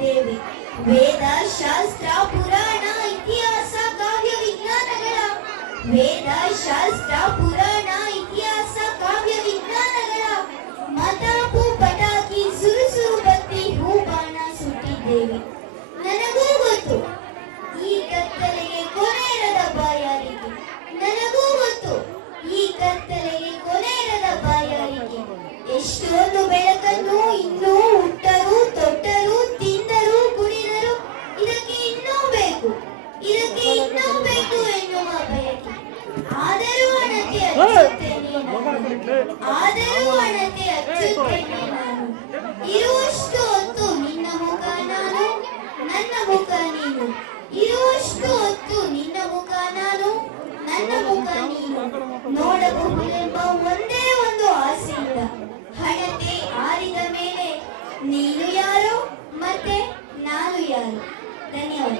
ವೇದ, ಶಾಸ್ತ್ರ, ಪುರಾಣ, ಇತಿಹಾಸ ಕಾವ್ಯ ವಿಜ್ಞಾನಗಳ ವೇದ, ಶಾಸ್ತ್ರ, ಪುರಾಣ, ಇತಿಹಾಸ ಕಾವ್ಯ ವಿಜ್ಞಾನಗಳ ಮತಾಪು ಪಟಾಕಿ ಸುರುಸುರು ಬತ್ತಿ ಹೂಬಾಣ ಸುಟ್ಟಿದ್ದೇವೆ. ನನಗೂ ಗೊತ್ತು, ಈ ಕತ್ತಲೆಗೆ ಕೊನೆ ಇರದ ಬಾಯಾರಿಕೆ ನನಗೂ ಗೊತ್ತು, ಈ ಕತ್ತಲೆಗೆ ಕೊನೆ ಇರದ ಬಾಯಾರಿಕೆ ಎಷ್ಟೊಂದು ಬೆಳಕನ್ನು ಆದರೂ ಹಣಕ್ಕೆ ಅಚ್ಚುಕಟ್ಟೆ ನಾನು ಇರುವಷ್ಟು ಹೊತ್ತು ನಿನ್ನ ಮುಖ ನಾನು ನನ್ನ ಮುಖ ನೀನು. ಇರುವಷ್ಟು ಹೊತ್ತು ನಿನ್ನ ಮುಖ ನಾನು ನನ್ನ ಮುಖ ನೀನು. ನೋಡಬಹುದೆಂಬ ಒಂದೇ ಒಂದು ಆಸೆಯಿಂದ ಹಣತೆ ಆರಿದ ಮೇಲೆ ನೀನು ಯಾರು ಮತ್ತೆ ನಾನು ಯಾರು? ಧನ್ಯವಾದ.